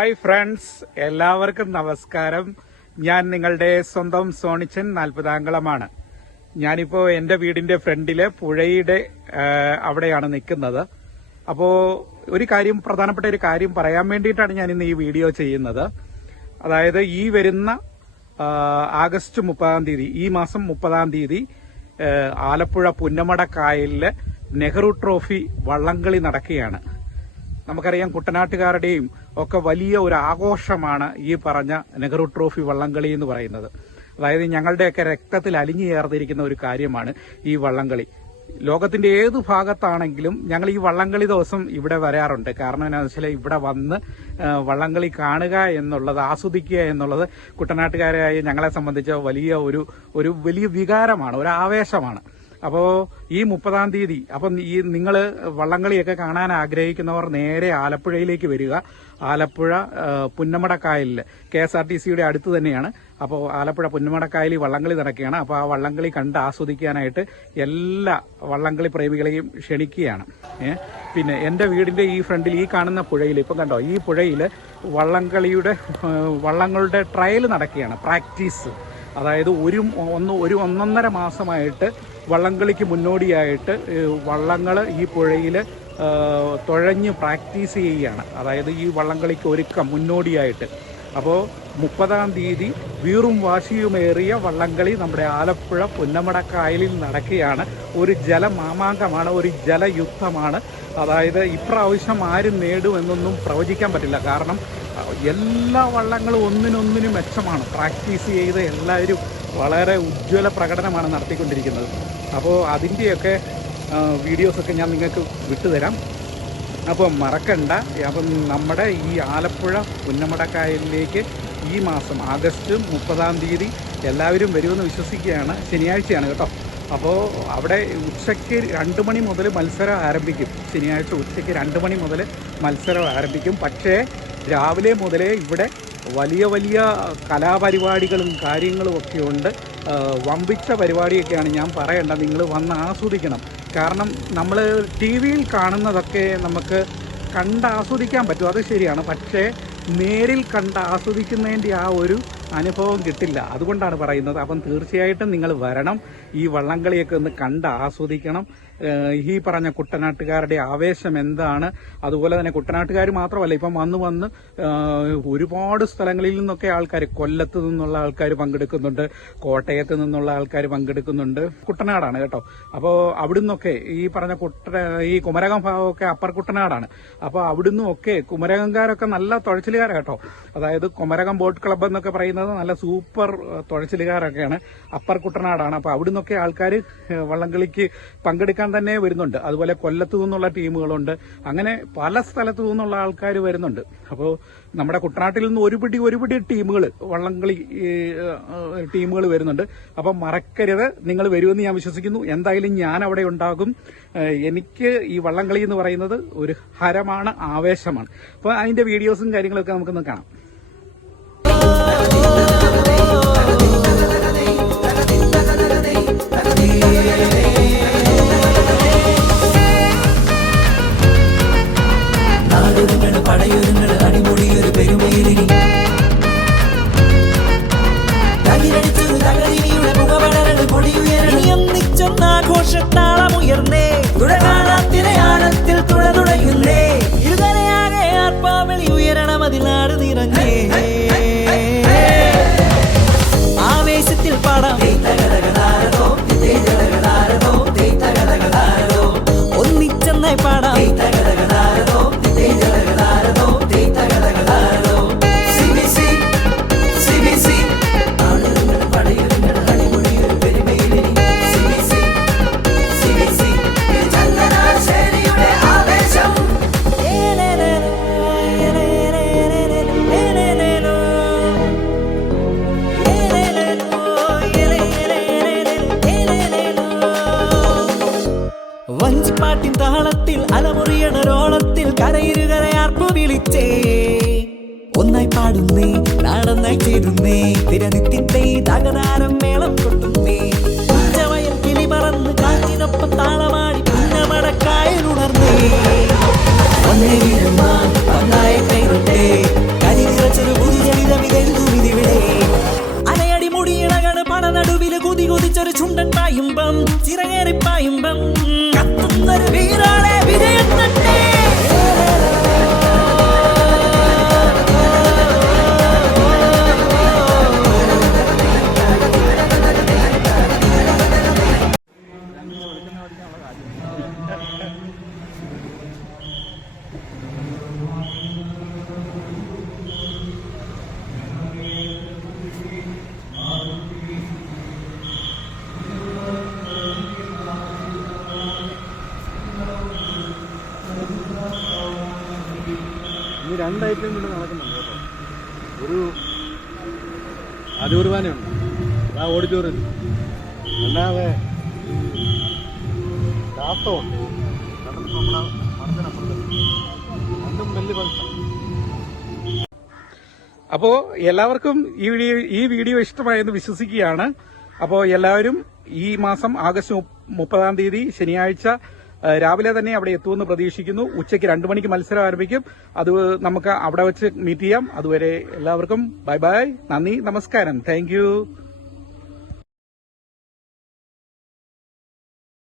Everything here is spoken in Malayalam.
ഹായ് ഫ്രണ്ട്സ്, എല്ലാവർക്കും നമസ്കാരം. ഞാൻ നിങ്ങളുടെ സ്വന്തം സോണിച്ചൻ 40 ഞാനിപ്പോൾ എൻ്റെ വീടിൻ്റെ ഫ്രണ്ടിലെ പുഴയുടെ അവിടെയാണ് നിൽക്കുന്നത്. അപ്പോൾ പ്രധാനപ്പെട്ട ഒരു കാര്യം പറയാൻ വേണ്ടിയിട്ടാണ് ഞാൻ ഇന്ന് ഈ വീഡിയോ ചെയ്യുന്നത്. അതായത് ഈ വരുന്ന ആഗസ്റ്റ് 30-ാം തീയതി, ഈ മാസം 30-ാം തീയതി ആലപ്പുഴ പുന്നമട കായലില് നെഹ്റു ട്രോഫി വള്ളംകളി നടക്കുകയാണ്. നമുക്കറിയാം, കുട്ടനാട്ടുകാരുടെയും ഒക്കെ വലിയ ഒരു ആഘോഷമാണ് ഈ പറഞ്ഞ നെഹ്റു ട്രോഫി വള്ളംകളി എന്ന് പറയുന്നത്. അതായത് ഞങ്ങളുടെയൊക്കെ രക്തത്തിൽ അലിഞ്ഞു ചേർന്നിരിക്കുന്ന ഒരു കാര്യമാണ് ഈ വള്ളംകളി. ലോകത്തിന്റെ ഏത് ഭാഗത്താണെങ്കിലും ഞങ്ങൾ ഈ വള്ളംകളി ദിവസം ഇവിടെ വരാറുണ്ട്. കാരണം എന്താണെന്ന് വെച്ചാൽ ഇവിടെ വന്ന് വള്ളംകളി കാണുക എന്നുള്ളത്, ആസ്വദിക്കുക എന്നുള്ളത് കുട്ടനാട്ടുകാരായ ഞങ്ങളെ സംബന്ധിച്ച് ഒരു വലിയ വികാരമാണ്, ഒരു ആവേശമാണ്. അപ്പോൾ ഈ 30-ാം തീയതി ഈ നിങ്ങൾ വള്ളംകളിയൊക്കെ കാണാൻ ആഗ്രഹിക്കുന്നവർ നേരെ ആലപ്പുഴയിലേക്ക് വരിക. ആലപ്പുഴ പുന്നമടക്കായലിൽ KSRTCയുടെ അടുത്ത് തന്നെയാണ്. അപ്പോൾ ആലപ്പുഴ പുന്നമടക്കായലിൽ വള്ളംകളി നടക്കുകയാണ്. അപ്പോൾ ആ വള്ളംകളി കണ്ട് ആസ്വദിക്കാനായിട്ട് എല്ലാ വള്ളംകളി പ്രേമികളെയും ക്ഷണിക്കുകയാണ്. പിന്നെ എൻ്റെ വീടിൻ്റെ ഈ ഫ്രണ്ടിൽ ഈ കാണുന്ന പുഴയിൽ, ഇപ്പം കണ്ടോ, ഈ പുഴയിൽ വള്ളങ്ങളുടെ ട്രയൽ നടക്കുകയാണ്, പ്രാക്ടീസ്. അതായത് ഒരു 1.5 മാസമായിട്ട് വള്ളംകളിക്ക് മുന്നോടിയായിട്ട് വള്ളങ്ങൾ ഈ പുഴയിൽ തുഴഞ്ഞ് പ്രാക്ടീസ് ചെയ്യുകയാണ്. അതായത് ഈ വള്ളംകളിക്ക് ഒരുക്കം മുന്നോടിയായിട്ട്. അപ്പോൾ 30-ാം തീയതി വീറും വാശിയുമേറിയ വള്ളംകളി നമ്മുടെ ആലപ്പുഴ പുന്നമടക്കായലിൽ നടക്കുകയാണ്. ഒരു ജലമാമാങ്കമാണ്, ഒരു ജലയുദ്ധമാണ്. അതായത് ഇപ്രാവശ്യം ആരും നേടുമെന്നൊന്നും പ്രവചിക്കാൻ പറ്റില്ല. കാരണം എല്ലാ വള്ളങ്ങളും ഒന്നിനൊന്നിനും മെച്ചമാണ്. പ്രാക്ടീസ് ചെയ്ത് എല്ലാവരും വളരെ ഉജ്ജ്വല പ്രകടനമാണ് നടത്തിക്കൊണ്ടിരിക്കുന്നത്. അപ്പോൾ അതിൻ്റെയൊക്കെ വീഡിയോസൊക്കെ ഞാൻ നിങ്ങൾക്ക് വിട്ടുതരാം. അപ്പോൾ മറക്കണ്ട. അപ്പം നമ്മുടെ ഈ ആലപ്പുഴ പുന്നമടക്കായലിലേക്ക് ഈ മാസം ആഗസ്റ്റ് 30-ാം തീയതി എല്ലാവരും വരുമെന്ന് വിശ്വസിക്കുകയാണ്. ശനിയാഴ്ചയാണ് കേട്ടോ. അപ്പോൾ അവിടെ ഉച്ചയ്ക്ക് 2 മണി മുതൽ മത്സരം ആരംഭിക്കും. ശനിയാഴ്ച ഉച്ചയ്ക്ക് 2 മണി മുതൽ മത്സരം ആരംഭിക്കും. പക്ഷേ രാവിലെ മുതലേ ഇവിടെ വലിയ കലാപരിപാടികളും കാര്യങ്ങളും ഒക്കെ ഉണ്ട്. വമ്പിച്ച പരിപാടിയൊക്കെയാണ്. ഞാൻ പറയണ്ട, നിങ്ങൾ വന്ന് ആസ്വദിക്കണം. കാരണം നമ്മൾ TV-യിൽ കാണുന്നതൊക്കെ നമുക്ക് കണ്ട് ആസ്വദിക്കാൻ പറ്റും, അത് ശരിയാണ്. പക്ഷേ നേരിൽ കണ്ട് ആസ്വദിക്കുന്നതിൻ്റെ ആ ഒരു അനുഭവം കിട്ടില്ല. അതുകൊണ്ടാണ് പറയുന്നത്. അപ്പം തീർച്ചയായിട്ടും നിങ്ങൾ വരണം, ഈ വള്ളംകളിയൊക്കെ ഒന്ന് കണ്ട് ആസ്വദിക്കണം. ഈ പറഞ്ഞ കുട്ടനാട്ടുകാരുടെ ആവേശം എന്താണ്, അതുപോലെ തന്നെ കുട്ടനാട്ടുകാർ മാത്രമല്ല, ഇപ്പം വന്ന് ഒരുപാട് സ്ഥലങ്ങളിൽ നിന്നൊക്കെ ആൾക്കാർ, കൊല്ലത്ത് നിന്നുള്ള ആൾക്കാർ പങ്കെടുക്കുന്നുണ്ട്, കോട്ടയത്ത് നിന്നുള്ള ആൾക്കാർ പങ്കെടുക്കുന്നുണ്ട്. കുട്ടനാടാണ് കേട്ടോ. അപ്പോൾ അവിടുന്നൊക്കെ ഈ പറഞ്ഞ ഈ കുമരകം ഭാഗമൊക്കെ അപ്പർ കുട്ടനാടാണ്. അപ്പോൾ അവിടുന്നൊക്കെ കുമരകംകാരൊക്കെ നല്ല തുഴച്ചിലുകാരാണ് കേട്ടോ. അതായത് കുമരകം ബോട്ട് ക്ലബ്ബ് എന്നൊക്കെ പറയുന്നത് നല്ല സൂപ്പർ തുഴച്ചിലുകാരൊക്കെയാണ്. അപ്പർ കുട്ടനാടാണ്. അപ്പോൾ അവിടുന്നൊക്കെ ആൾക്കാർ വള്ളംകളിക്ക് പങ്കെടുക്കാൻ തന്നെ വരുന്നുണ്ട്. അതുപോലെ കൊല്ലത്തു നിന്നുള്ള ടീമുകളുണ്ട്. അങ്ങനെ പല സ്ഥലത്തു നിന്നുള്ള ആൾക്കാർ വരുന്നുണ്ട്. അപ്പോൾ നമ്മുടെ കുട്ടനാട്ടിൽ നിന്ന് ഒരുപിടി ടീമുകൾ, വള്ളംകളി ടീമുകൾ വരുന്നുണ്ട്. അപ്പം മറക്കരുത്, നിങ്ങൾ വരുമെന്ന് ഞാൻ വിശ്വസിക്കുന്നു. എന്തായാലും ഞാൻ അവിടെ ഉണ്ടാകും. എനിക്ക് ഈ വള്ളംകളി എന്ന് പറയുന്നത് ഒരു ഹരമാണ്, ആവേശമാണ്. അപ്പോൾ അതിന്റെ വീഡിയോസും കാര്യങ്ങളൊക്കെ നമുക്കൊന്ന് കാണാം. പടയൊരുങ്ങൾ അടിപൊളിയൊരു പെരുമയിലിനി തകിലടിച്ചൊരു തകരിനിയുടെ മുഖപടരട് പൊടിയുയരണിയൊന്നിച്ചൊന്നാഘോഷത്താളമുയർന്നേ തുഴകാണാത്തിരയാഴത്തിൽ തുഴതുഴയുന്നേ ഇരുതരയാകെ ആർപ്പാവളി ഉയരണം, അതിനാട് നിറഞ്ഞേ ആവേശത്തിൽ പാടാം ഒന്നിച്ചെന്നായി പാടാം വഞ്ചിപ്പാട്ടിൻ താളത്തിൽ അലമുറിയണരോളത്തിൽ കരയിരുകരയാർപ്പു വിളിച്ചേ ഒന്നായി പാടുന്നേ, നാടൊന്നായി ചേരുന്നേ, തിരനിത്യത്തെ തകരാരം മേളം കൊട്ടുന്നേ ഉച്ചവയൽ കിളി പറന്ന് കാറ്റിനൊപ്പം താളമാടി പുന്നമടക്കായലുണർന്നേ ഒന്നേ വീഴുമാൻ ഒന്നായ കൈകൊട്ടേ 2 ഐറ്റം കൂടെ നടക്കുന്നുണ്ട് കേട്ടോ. ഒരു ആദ്യകുർബാനയുണ്ട്, ആ ഓഡിറ്റോറിയത്തിൽ. അല്ലാതെ കാത്തമുണ്ട്, കണ്ടപ്പോൾ നമ്മളെ മഠത്തിനപ്പുറത്ത് രണ്ടും വലിയ ഫംഗ്ഷൻ. അപ്പോൾ എല്ലാവർക്കും ഈ വീഡിയോ ഇഷ്ടമായെന്ന് വിശ്വസിക്കുകയാണ്. അപ്പോൾ എല്ലാവരും ഈ മാസം ആഗസ്റ്റ് 30 ശനിയാഴ്ച രാവിലെ തന്നെ അവിടെ എത്തുമെന്ന് പ്രതീക്ഷിക്കുന്നു. ഉച്ചയ്ക്ക് 2 മണിക്ക് മത്സരം ആരംഭിക്കും. അത് നമുക്ക് അവിടെ വെച്ച് മീറ്റ് ചെയ്യാം. അതുവരെ എല്ലാവർക്കും ബൈ ബൈ, നന്ദി, നമസ്കാരം, താങ്ക് യു.